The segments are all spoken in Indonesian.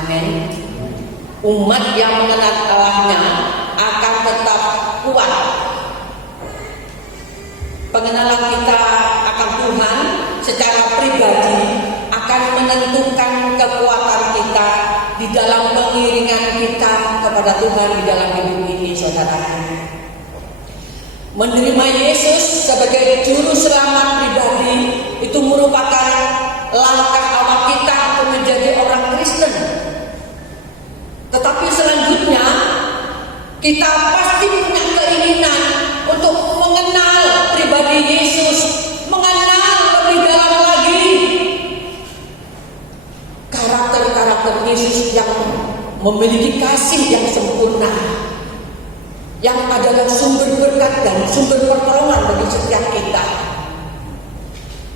Amin. Umat yang mengenal Allahnya akan tetap kuat. Pengenalan kita akan Tuhan secara pribadi akan menentukan kekuatan kita di dalam pengiringan kita kepada Tuhan di dalam hidup ini, saudara. Menerima Yesus sebagai juru selamat pribadi itu merupakan langkah awal kita untuk menjadi orang Kristen. Tetapi selanjutnya kita pasti punya keinginan untuk mengenal pribadi Yesus, mengenal lebih dalam lagi karakter-karakter Yesus yang memiliki kasih yang sempurna, yang adalah sumber berkat dan sumber pertolongan bagi setiap kita.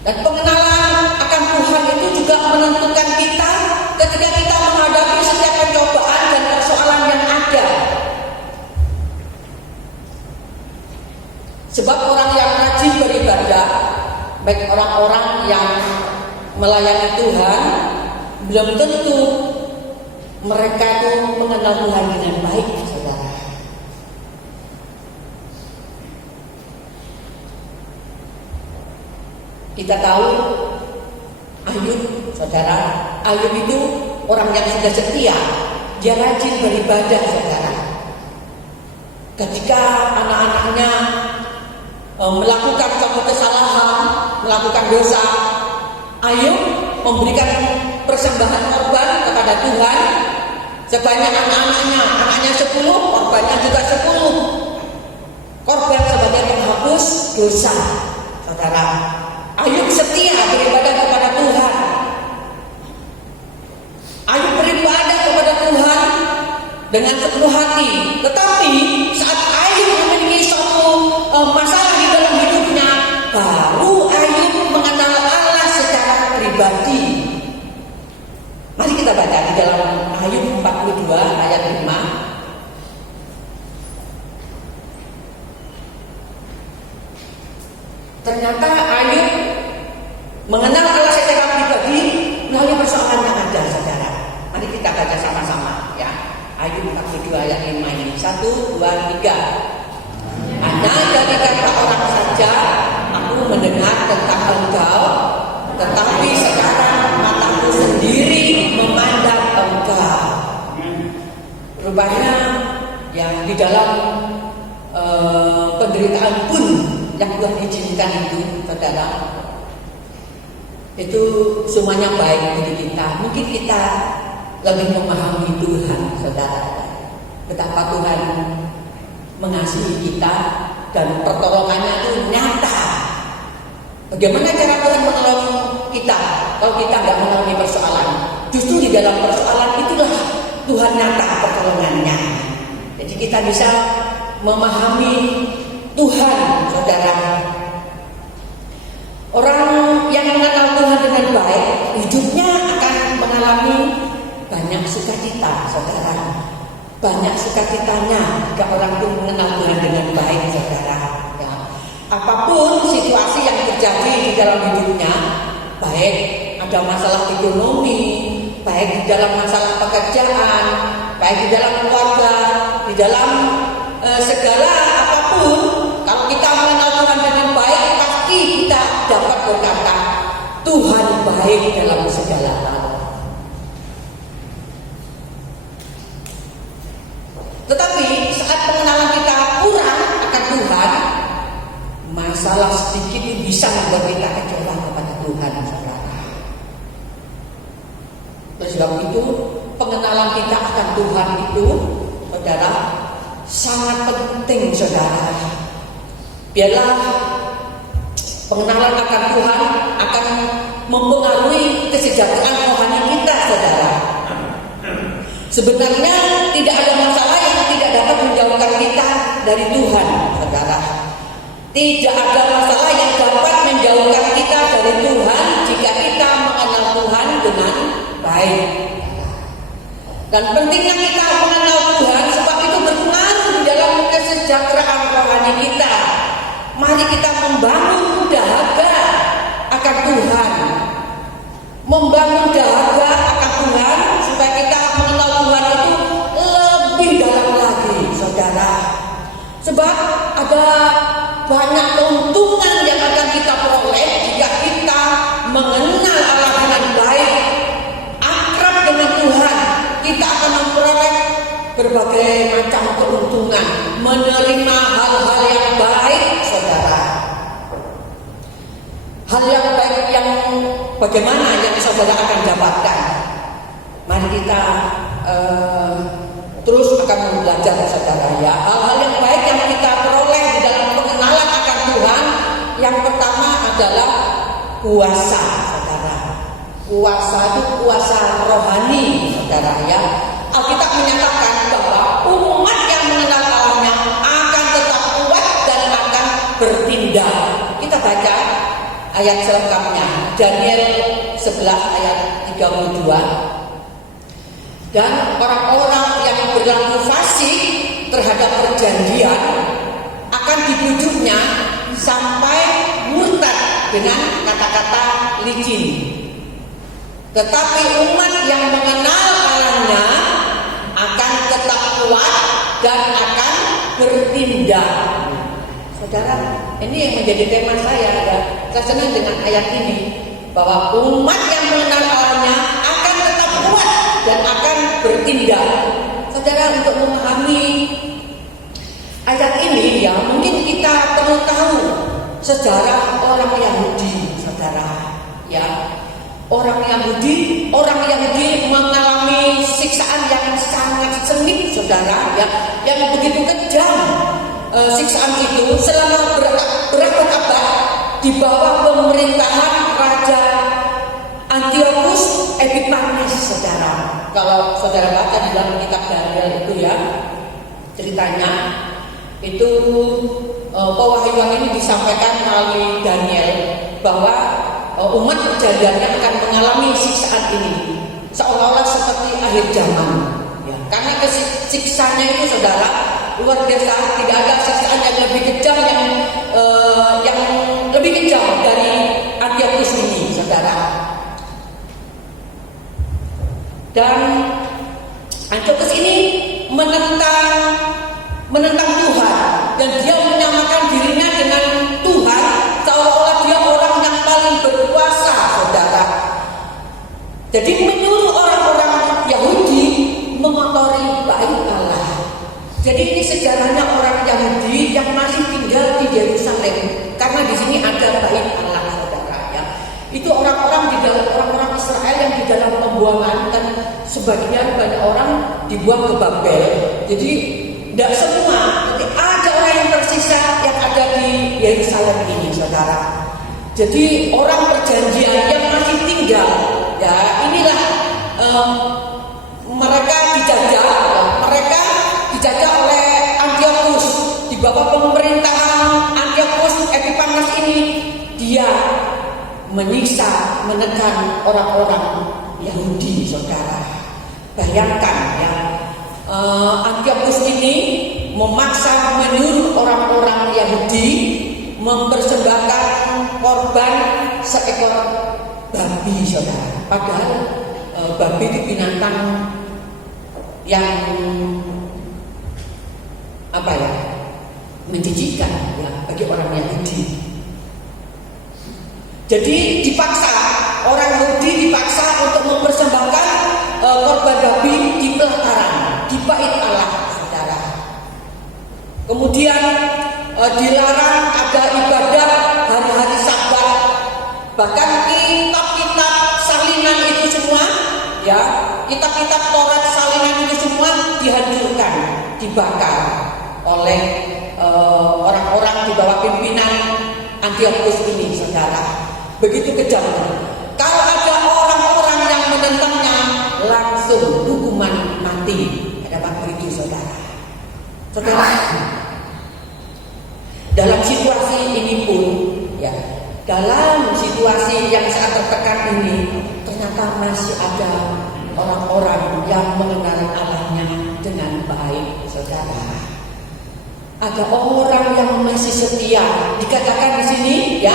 Dan pengenalan akan Tuhan itu juga menentukan kita ketika kita menghadapi setiap pencobaan dan persoalan yang ada. Sebab orang yang rajin beribadah, baik orang-orang yang melayani Tuhan, belum tentu mereka itu mengenal Tuhan dengan baik, saudara. Kita tahu Ayub, saudara. Ayub itu orang yang sudah setia, dia rajin beribadah, saudara. Ketika anak-anaknya melakukan suatu kesalahan, melakukan dosa, Ayub memberikan persembahan korban kepada Tuhan sebanyak anaknya 10, korbannya juga 10. Korban sebagai penghapus dosa, saudara. Ayub setia beribadah kepada Tuhan. Ayub beribadah kepada Tuhan dengan sepenuh hati. Tetapi saat Ayub memiliki suatu masalah di dalam hidupnya, baru Ayub mengenal Allah secara pribadi. Mari kita baca di dalam Ayub 42 ayat 5. Ternyata Ayub mengenal Allah secara pribadi melalui persoalan yang ada, saudara. Mari kita baca sama-sama, ya. Ayub 42 ayat 5 ini. 1, 2, 3. Hanya dari kata orang saja aku mendengar tentang Engkau, tetapi sekarang mataku sendiri memandang Engkau. Rupanya yang di dalam penderitaan pun yang Tuhan izinkan itu, saudara, itu semuanya baik bagi kita. Mungkin kita lebih memahami Tuhan, saudara, betapa Tuhan mengasihi kita dan pertolongannya itu nyata. Bagaimana cara Tuhan menolong kita kalau kita nggak mengalami persoalan? Justru di dalam persoalan itulah Tuhan nyata pertolongannya. Jadi kita bisa memahami Tuhan, saudara. Orang yang mengenal Tuhan dengan baik, hidupnya akan mengalami banyak sukacita, saudara. Banyak sukacitanya jika orang itu mengenal Tuhan dengan baik, saudara. Ya. Apapun situasi yang terjadi di dalam hidupnya, baik ada masalah ekonomi, baik di dalam masalah pekerjaan, baik di dalam keluarga, di dalam segala apapun, kalau kita mengenal Tuhan dengan baik, pasti kita dapat berkata Tuhan baik dalam segala hal. Tetapi saat pengenalan kita kurang akan Tuhan, masalah sedikit bisa membuat kita kecewa kepada Tuhan, saudara. Oleh sebab itu, pengenalan kita akan Tuhan itu, saudara, sangat penting, saudara. Biarlah pengenalan akan Tuhan akan mempengaruhi kesejahteraan rohani kita, saudara. Sebenarnya tidak ada masalah yang tidak dapat menjauhkan kita dari Tuhan, saudara. Tidak ada masalah yang dapat menjauhkan kita dari Tuhan jika kita mengenal Tuhan dengan baik. Dan pentingnya kita mengenal Tuhan sebab itu berpengaruh di dalam kesejahteraan rohani kita. Mari kita membangun dahaga akan Tuhan, membangun dahaga akan Tuhan supaya kita berbagai macam keuntungan, menerima hal-hal yang baik, saudara. Hal yang baik yang bagaimana yang saudara akan dapatkan? Mari kita terus akan belajar, saudara, ya. Hal-hal yang baik yang kita peroleh di dalam pengenalan akan Tuhan, yang pertama adalah kuasa, saudara. Kuasa itu kuasa rohani, saudara, ya. Alkitab menyatakan bahwa umat yang mengenal Allahnya akan tetap kuat dan akan bertindak. Kita baca ayat selengkapnya, Daniel 11 ayat 32. Dan orang-orang yang berlaku fasik terhadap perjanjian akan dibujuknya sampai murtad dengan kata-kata licin. Tetapi umat yang mengenal Allahnya akan tetap kuat dan akan bertindak. Saudara, ini yang menjadi tema saya, ya. Saya senang dengan ayat ini, bahwa umat yang mengenal Allahnya akan tetap kuat dan akan bertindak. Saudara, untuk memahami ayat ini, ya, mungkin kita perlu tahu sejarah orang Yahudi, saudara, ya. Orang Yahudi mengalami siksaan yang sangat sengit, saudara, ya, yang begitu kejam. Siksaan itu selama berabad-abad di bawah pemerintahan Raja Antiochus Epiphanes, saudara. Kalau saudara baca di dalam kitab Daniel itu, ya, ceritanya itu pewahyuan ini disampaikan melalui Daniel bahwa umat perjanjiannya akan mengalami siksaan ini seolah-olah seperti akhir zaman, ya. Karena siksanya itu, saudara, luar biasa. Tidak ada siksaan yang lebih kejam, yang lebih kejam dari Antiochus ini, saudara. Dan Antiochus ini menentang Tuhan, dan dia menyamakan dirinya dengan Tuhan, seolah-olah dia orang yang paling berkuasa, saudara. Jadi menyuruh orang-orang Yahudi mengotori bait Allah. Jadi ini sejarahnya orang Yahudi yang masih tinggal di Yerusalem, karena di sini ada bait Allah, saudara, ya. Itu orang-orang Israel yang di dalam pembuangan, dan sebagian banyak orang dibuang ke Babel. Jadi tidak semua, tapi ada orang yang tersisa yang ada di Yerusalem ini, saudara. Jadi orang perjanjian yang masih tinggal, ya, inilah mereka dijajah oleh Antiochus. Di bawah pemerintahan Antiochus Epiphanes ini, dia menyiksa, menekan orang-orang Yahudi, saudara. Bayangkan, ya, Antiochus ini memaksa menyuruh orang-orang Yahudi mempersembahkan korban seekor babi, saudara. Padahal babi itu binatang yang menjijikkan, ya, bagi orang Yahudi. Jadi orang Yahudi dipaksa untuk mempersembahkan korban babi di pelataran, di bait Allah, saudara. Kemudian dilarang ada ibadah hari-hari Sabat. Bahkan kitab-kitab salinan itu semua, ya, kitab-kitab Taurat salinan itu semua dihancurkan, dibakar oleh orang-orang di bawah pimpinan Antiochus ini, saudara. Begitu kejamnya. Kalau ada orang-orang yang menentangnya, langsung hukuman mati. Dapat begitu, saudara. Saudara, dalam situasi ini pun, ya, dalam situasi yang sangat tertekan ini, ternyata masih ada orang-orang yang mengenal Allahnya dengan baik, saudara. Ada orang yang masih setia. Dikatakan di sini, ya,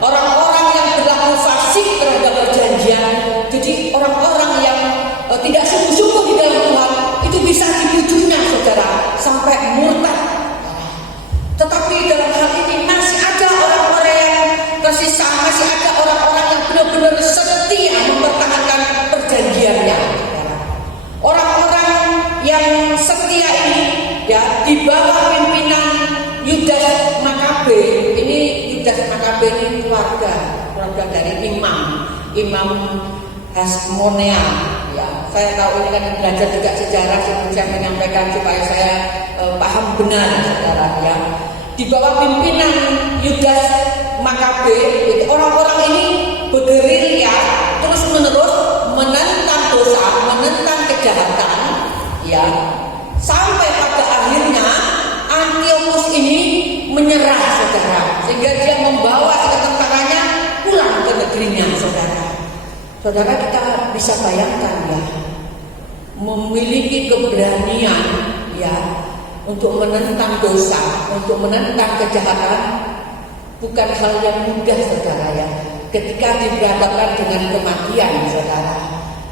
orang-orang yang berlaku fasik terhadap perjanjian. Jadi orang-orang yang tidak sungguh-sungguh di dalam Tuhan, itu bisa dibujuknya, saudara, sampai murtad. Tetapi dalam hal ini masih ada orang-orang yang tersisa, masih ada orang-orang yang benar-benar setia mempertahankan perjanjiannya. Orang-orang yang setia ini ya di bawah pimpinan Yudas Makabe. Ini Yudas Makabe ini keluarga dari Imam Hasmonea. Ya, saya tahu ini kan belajar juga sejarah sebelum saya menyampaikan supaya saya paham benar, saudara ya. Di bawah pimpinan Yudas Makabe, orang-orang ini bergerilya terus-menerus menentang dosa, menentang kejahatan, ya. Sampai pada akhirnya Antiochus ini menyerah, saudara, sehingga dia membawa tentaranya pulang ke negerinya, saudara. Saudara, kita bisa bayangkan ya, memiliki keberanian ya untuk menentang dosa, untuk menentang kejahatan bukan hal yang mudah, saudara ya. Ketika diberhadapkan dengan kematian, saudara,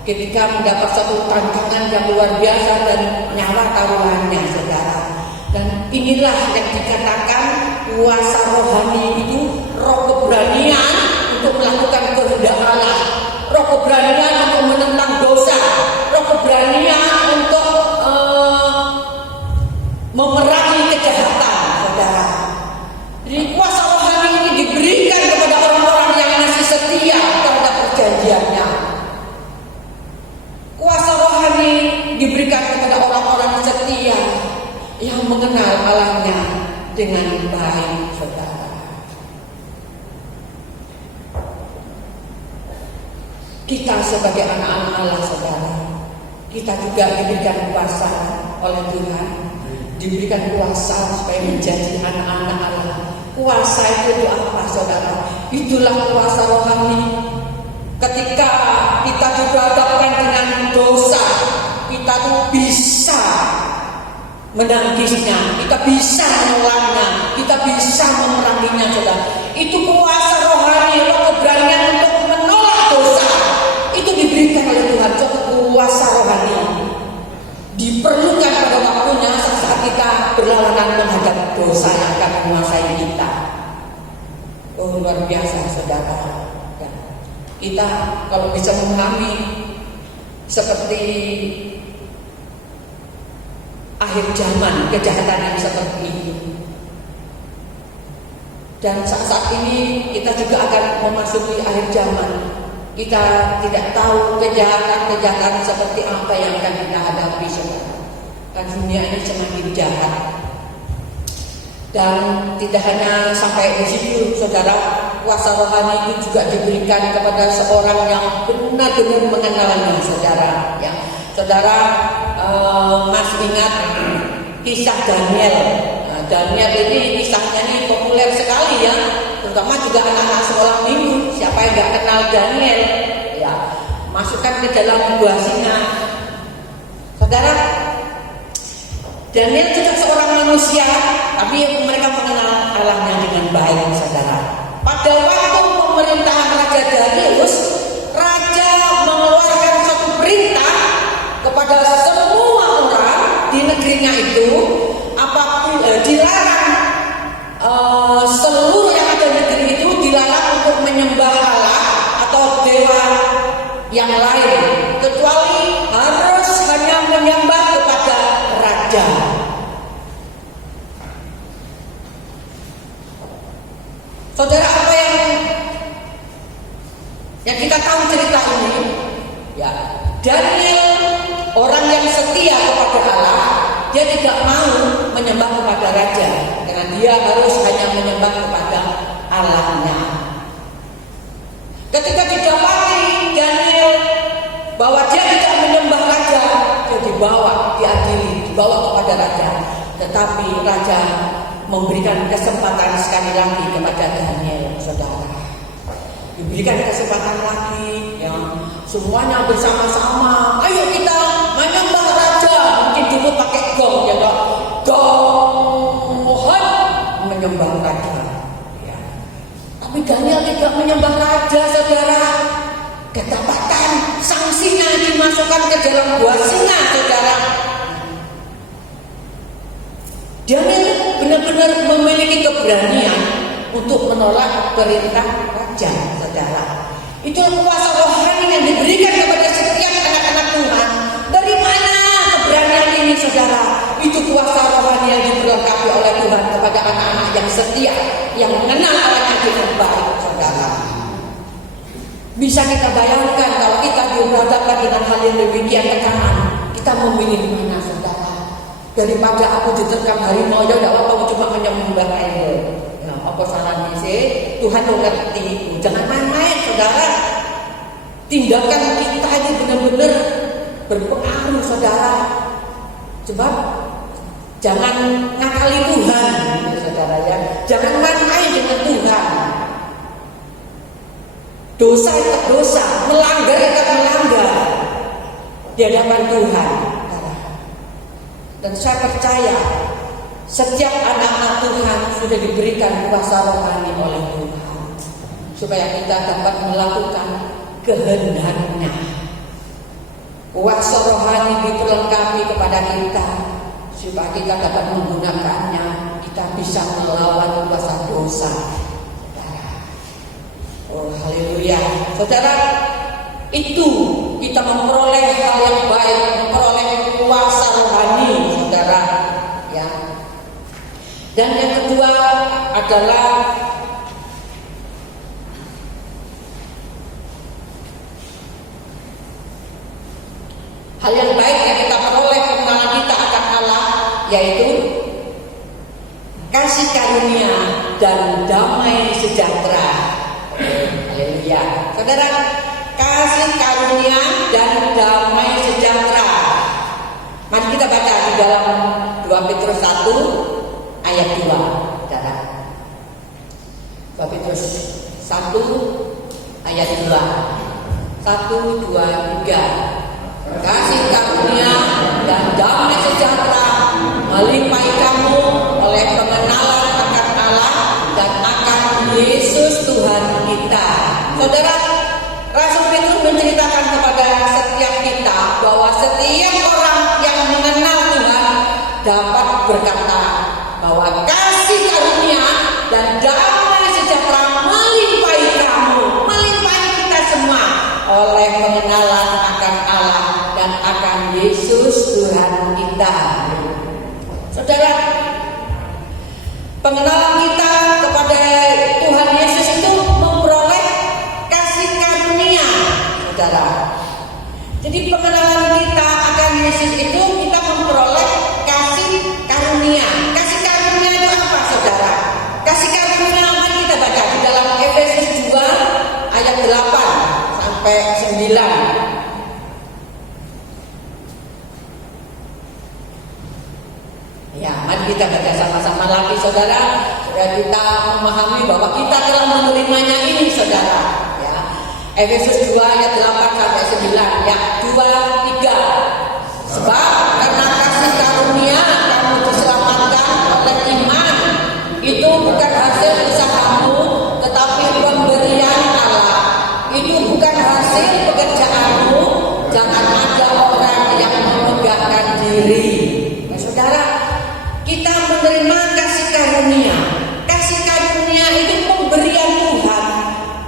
ketika mendapat satu tantangan yang luar biasa dan nyawa taruhannya, saudara. Dan inilah yang dikatakan kuasa rohani itu, roh keberanian untuk melakukan kehendak Allah, roh keberanian untuk menentang dosa, roh keberanian untuk memerangi kejahatan, saudara. Jadi kuasa rohani ini diberikan kepada orang-orang yang masih setia terhadap perjanjiannya. Kuasa rohani diberikan kepada orang-orang setia yang mengenal Allahnya dengan baik, saudara. Kita sebagai anak-anak Allah, saudara, kita juga diberikan kuasa oleh Tuhan, diberikan kuasa supaya menjadi anak-anak Allah. Kuasa itu apa, saudara? Itulah kuasa rohani. Ketika kita dihadapkan dengan dosa, kita tuh bisa menangkisnya, kita bisa menolaknya, kita bisa memeranginya, saudara. Itu kuasa rohani, roh keberanian untuk menolak dosa. Itu diberikan oleh Tuhan, kuasa rohani. Diperlukan pada waktunya saat kita berlawanan menghadap dosa yang akan menguasai kita. Oh, luar biasa, saudara. Ya. Kita kalau bisa memahami seperti akhir zaman, kejahatan yang seperti itu. Dan saat ini kita juga akan memasuki akhir zaman. Kita tidak tahu kejahatan seperti apa yang akan kita hadapi, saudara. Dan dunia ini semakin jahat. Dan tidak hanya sampai di situ, saudara, kuasa rohani itu juga diberikan kepada seorang yang benar-benar mengenalnya, saudara. Ya, saudara masih ingat kisah Daniel. Nah, Daniel ini kisahnya ini populer sekali ya, terutama juga anak-anak sekolah minggu. Siapa yang nggak kenal Daniel? Ya, masukkan ke dalam gua singa. Saudara, Daniel juga seorang manusia, tapi mereka mengenal Allahnya dengan baik, saudara. Pada waktu pemerintahan Raja Darius, Raja mengeluarkan satu perintah kepada semua orang di negerinya itu, apapun dilarang seluruh yang ada di negeri itu dilarang untuk menyembah Allah atau dewa yang lain, kecuali harus hanya menyembah kepada raja. Saudara, apa yang kita tahu cerita ini? Ya, Daniel, orang yang setia kepada Allah, dia tidak mau menyembah kepada raja, karena dia harus hanya menyembah kepada Allahnya. Ketika didapati Daniel bahwa dia tidak menyembah raja, dia diadili, dibawa kepada raja. Tetapi raja memberikan kesempatan sekali lagi kepada Daniel, saudara. Diberikan kesempatan lagi, ya, semuanya bersama-sama. Ayo kita menyembah raja. Mungkin dulu pakai gong, ya dok. Gong, mohon menyembah raja. Ya. Tapi Daniel tidak menyembah raja, saudara. Kedapatan sanksinya dimasukkan ke dalam gua singa, saudara. Daniel benar-benar memiliki keberanian untuk menolak perintah raja, saudara. Itu kuasa rohani yang diberikan kepada setiap anak-anak Tuhan. Dari mana keberanian ini, kepada anak-anak yang setia, yang mengenal Allahnya dengan baik, saudara. Bisa kita bayangkan kalau kita dihadapkan dengan hal yang demikian tekanan, kita memilih mana, saudara? Daripada aku diterkam harimau, ya udah aku cuma menyembah aja. Ya, apa salahnya sih? Tuhan mengerti. Jangan main-main, saudara. Tindakan kita ini benar-benar berpengaruh, saudara. Sebab jangan ngakali Tuhan, saudara ya. Jangan main-main dengan Tuhan. Dosa tetap dosa, melanggar tetap melanggar di hadapan Tuhan. Dan saya percaya setiap anak-anak Tuhan sudah diberikan kuasa rohani oleh Tuhan, supaya kita dapat melakukan kehendaknya. Kuasa rohani diperlengkapi kepada kita, supaya kita dapat menggunakannya. Kita bisa melawan kuasa dosa. Oh haleluya, saudara. Itu kita memperoleh hal yang baik, memperoleh kuasa rohani, saudara. Ya. Dan yang kedua adalah hal yang baik yang kita peroleh pengenalan kita akan Allah, yaitu kasih karunia dan damai sejahtera. Haleluya, saudara. Kasih karunia dan damai sejahtera. Mari kita baca di dalam 2 Petrus 1 ayat 2, saudara. 2 Petrus 1 ayat 2. 1, 2, 3. Kasih karunia dan damai sejahtera melimpahi kamu oleh pengenalan akan Allah dan akan Yesus Tuhan kita. Saudara, Rasul Petrus menceritakan kepada setiap kita bahwa setiap orang yang mengenal Tuhan dapat berkata bahwa kasih karunia dan damai sejahtera melimpahi kamu, melimpahi kita semua oleh pengenalan akan Allah dan akan Yesus Tuhan kita. Saudara, pengenalan kita kepada Tuhan Yesus itu memperoleh kasih karunia, saudara. Jadi pengenalan kita akan Yesus itu kita memperoleh kasih karunia. Kasih karunia itu apa, saudara? Kasih karunia apa kita baca di dalam Efesus 2 ayat 8 sampai 9. Ya, mari kita baca sama-sama lagi, saudara, supaya kita memahami bahwa kita telah menerimanya ini, saudara. Ya, Efesus 2 ayat 8 sampai 9. Ya, 2, 3. Sebab karena kasih karunia kamu diselamatkan oleh iman. Itu bukan hasil usahamu, tetapi pemberian Allah. Itu bukan hasil pekerjaanmu. Jangan ada orang yang memegahkan diri. Ya, saudara, kita menerima kasih karunia. Kasih karunia itu pemberian Tuhan.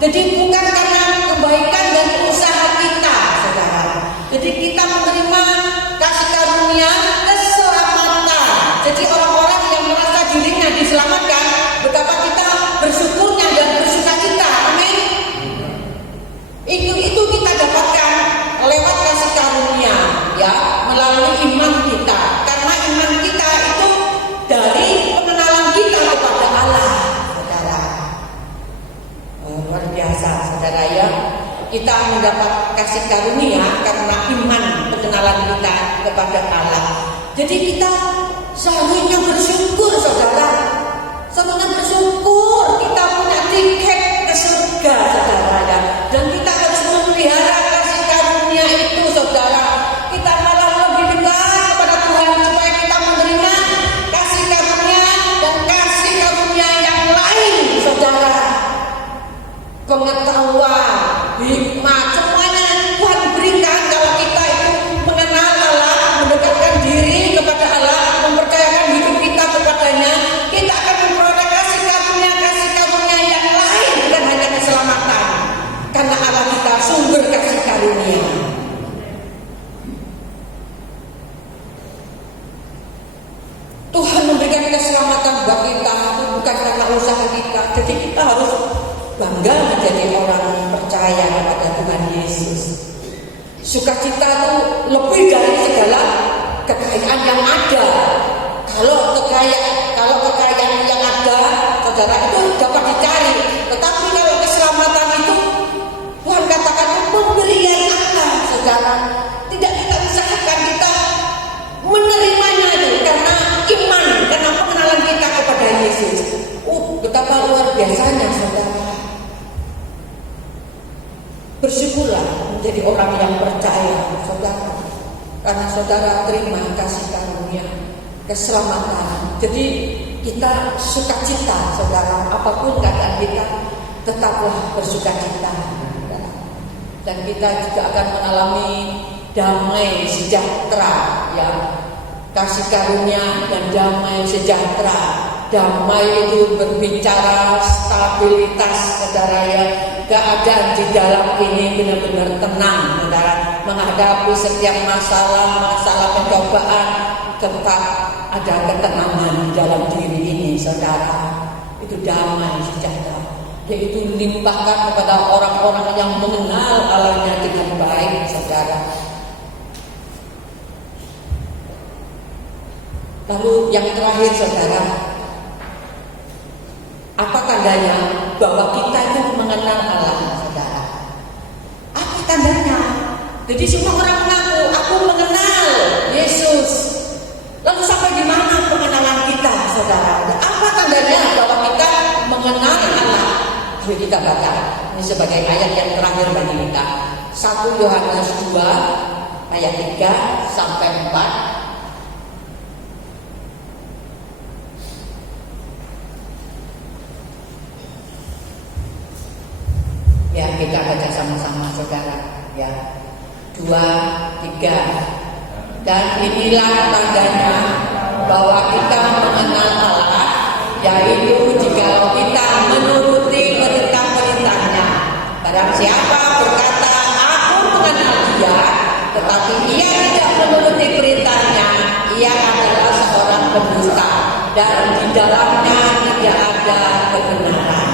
Jadi bukan karena kebaikan dan usaha kita, saudara. Jadi kita menerima kasih karunia keselamatan. Jadi orang-orang yang merasa dirinya diselamatkan, betapa kita bersyukurnya dan bersukacita. Amin. Itu kita dapatkan lewat kasih karunia, ya, melalui iman kita. Karena iman kita itu dari pengenalan kita kepada Allah, saudara. Luar biasa, saudara ya. Kita mendapat kasih karunia karena iman pengenalan kita kepada Allah. Jadi kita seharusnya bersyukur, saudara. Seharusnya bersyukur kita punya tiket ke surga, saudara ya. Dan kita harus memelihara kasih karunia itu, saudara. Kita malah lebih dekat kepada Tuhan supaya kita menerima kasih karunia dan kasih karunia yang lain, saudara. Pengetahuan, hikmat, semuanya Tuhan berikan kalau kita itu mengenal Allah, mendekatkan diri kepada Allah, mempercayakan hidup kita kepadanya. Kita akan memperoleh kasih karunia yang lain, bukan hanya keselamatan. Karena Allah memberikan keselamatan buat kita itu bukan karena usaha kita. Jadi kita harus bangga menjadi orang percaya kepada Tuhan Yesus. Sukacita itu lebih dari segala kekayaan yang ada. Kalau kekayaan yang ada, saudara, itu dapat dicari. Tetapi kalau keselamatan itu, Tuhan katakan pemberian Allah, saudara. Tidak kita usahakan, kita menerimanya itu karena iman, karena pengenalan kita kepada Yesus. Betapa luar biasanya, saudara. Bersyukurlah menjadi orang yang percaya, saudara, karena saudara terima kasih karunia keselamatan. Jadi kita sukacita, saudara, apapun keadaan kita, tetaplah bersukacita. Dan kita juga akan mengalami damai sejahtera, ya, kasih karunia dan damai sejahtera. Damai itu berbicara stabilitas, saudara, ya. Keadaan di dalam ini benar-benar tenang, saudara. Menghadapi setiap masalah pencobaan, tetap ada ketenangan di dalam diri ini, saudara. Itu damai sejahtera, yaitu limpahkan kepada orang-orang yang mengenal Allahnya dengan baik, saudara. Lalu yang terakhir, saudara, apa tandanya bahwa kita itu mengenal Allah, saudara? Apa tandanya? Jadi semua orang mengaku, aku mengenal Yesus. Lalu sampai di mana pengenalan kita, saudara? Apa tandanya bahwa kita mengenal Allah? Mari kita baca. Ini sebagai ayat yang terakhir bagi kita. 1 Yohanes 2 ayat 3 sampai 4. Ya, kita baca sama-sama, saudara. Ya, 2, 3. Dan inilah tandanya bahwa kita mengenal Allah, yaitu jika kita menuruti perintah-perintahnya. Barang siapa berkata, aku mengenal Dia, tetapi ia tidak menuruti perintahnya, ia adalah seorang pendusta, dan di dalamnya tidak ada kebenaran.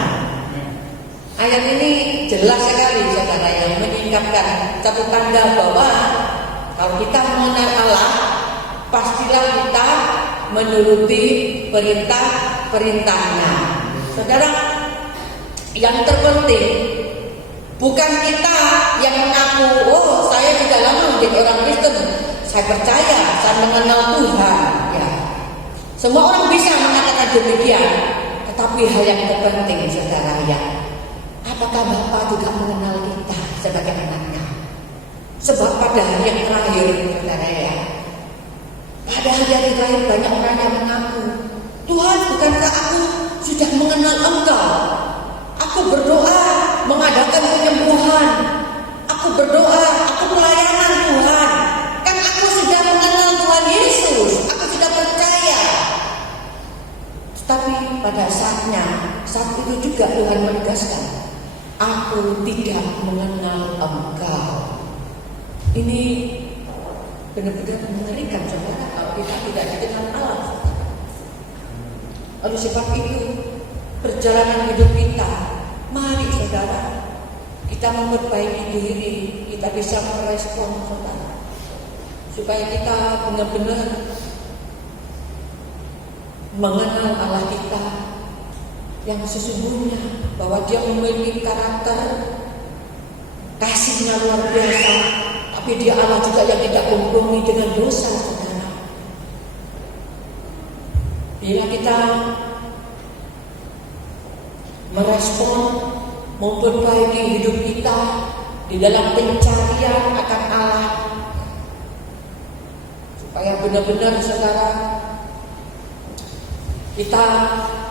Ayat ini jelas sekali, saudara, yang menyingkapkan satu tanda bahwa kalau kita mengenal Allah, pastilah kita menuruti perintah-perintahnya. Saudara, yang terpenting bukan kita yang mengaku, oh saya sudah lama menjadi orang Kristen, saya percaya, saya mengenal Tuhan. Ya, semua orang bisa mengatakan demikian, tetapi hal yang terpenting, saudara, ya, apakah Bapa juga mengenal kita sebagai anaknya? Sebab pada hari yang terakhir, saudara, ya, pada hari yang terakhir banyak orang yang mengaku, Tuhan, bukankah aku sudah mengenal Engkau? Aku berdoa mengadakan penyembuhan, aku berdoa, aku pelayanan Tuhan, kan aku sudah mengenal Tuhan Yesus, aku sudah percaya. Tetapi pada saat itu juga Tuhan menegaskan, aku tidak mengenal Engkau. Ini benar-benar mengerikan, saudara, kalau kita tidak dikenal Allah. Oleh sebab itu, perjalanan hidup kita, mari, saudara, kita memperbaiki diri, kita bisa merespon, saudara, supaya kita benar-benar mengenal Allah kita yang sesungguhnya, bahwa Dia memiliki karakter kasihnya luar biasa, tapi Dia Allah juga yang tidak kompromi dengan dosa, saudara. Bila kita merespon, memperbaiki hidup kita di dalam pencarian akan Allah, supaya benar-benar, saudara, kita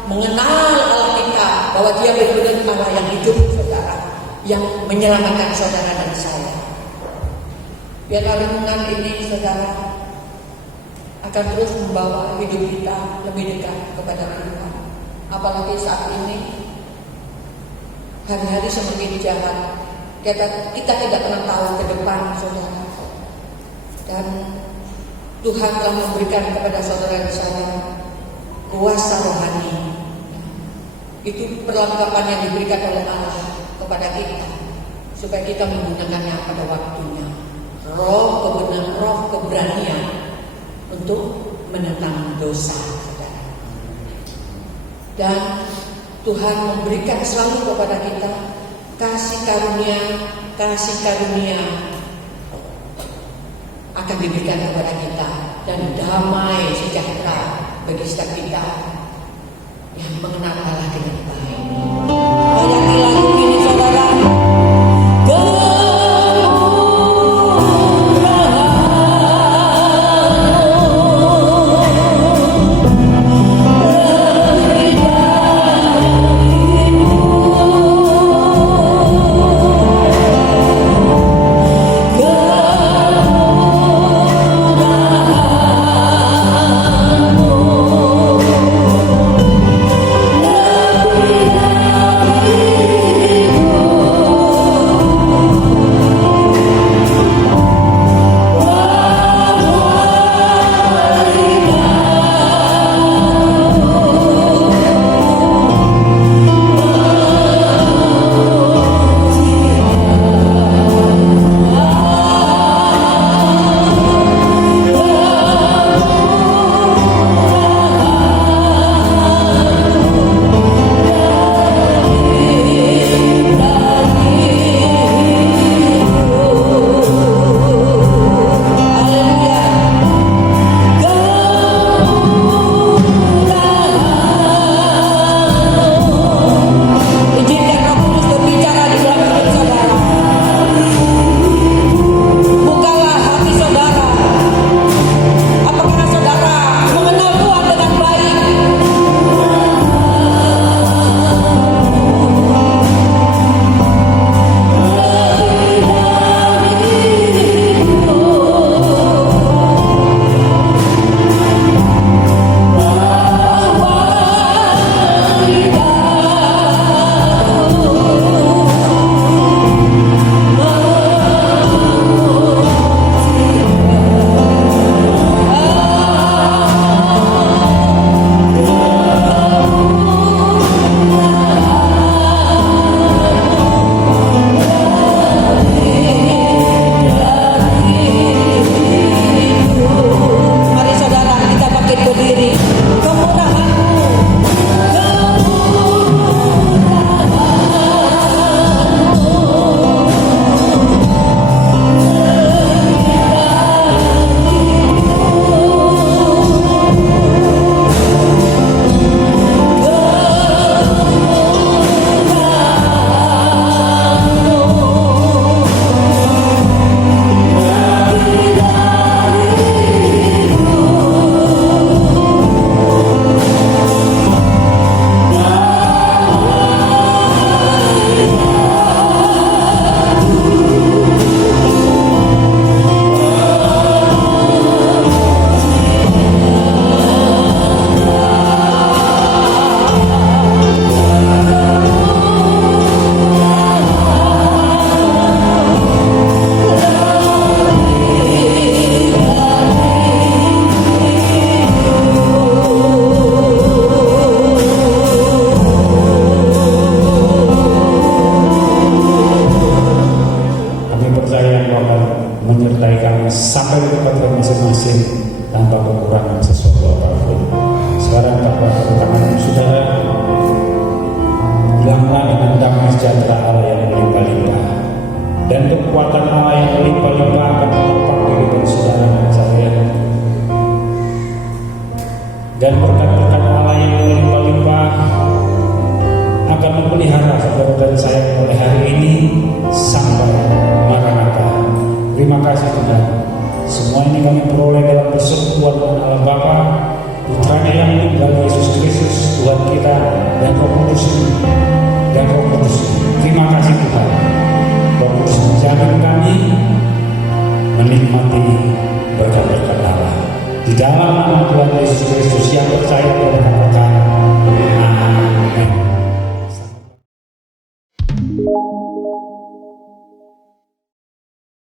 mengenal Allah kita, bahwa Dia benar-benar Allah yang hidup, saudara, yang menyelamatkan saudara dan saya. Biar renungan ini, saudara, akan terus membawa hidup kita lebih dekat kepada Tuhan. Apalagi saat ini hari-hari semakin jahat, kita tidak pernah tahu ke depan, saudara. Dan Tuhan telah memberikan kepada saudara dan saya kuasa rohani. Itu perlengkapan yang diberikan oleh Allah kepada kita supaya kita menggunakannya pada waktunya. Roh keberanian untuk menentang dosa, saudara. Dan Tuhan memberikan selalu kepada kita kasih karunia akan diberikan kepada kita, dan damai sejahtera bagi setiap kita yang mengenal Allah dengan baik. Hayati lagu ini, saudara. Dan berkat-berkat Allah yang berlimpah-limpah akan memelihara saudara dan saya mulai hari ini sampai Maranatha. Terima kasih Tuhan. Semua ini kami peroleh dalam persekutuan dengan Allah Bapa, Putranya yang tunggal Yesus Kristus, Tuhan kita, dan Roh Kudus. Terima kasih Tuhan. Roh Kudus menjamin kami menikmati berkat-berkat Allah. Di dalam nama Tuhan Yesus Kristus yang percaya kepada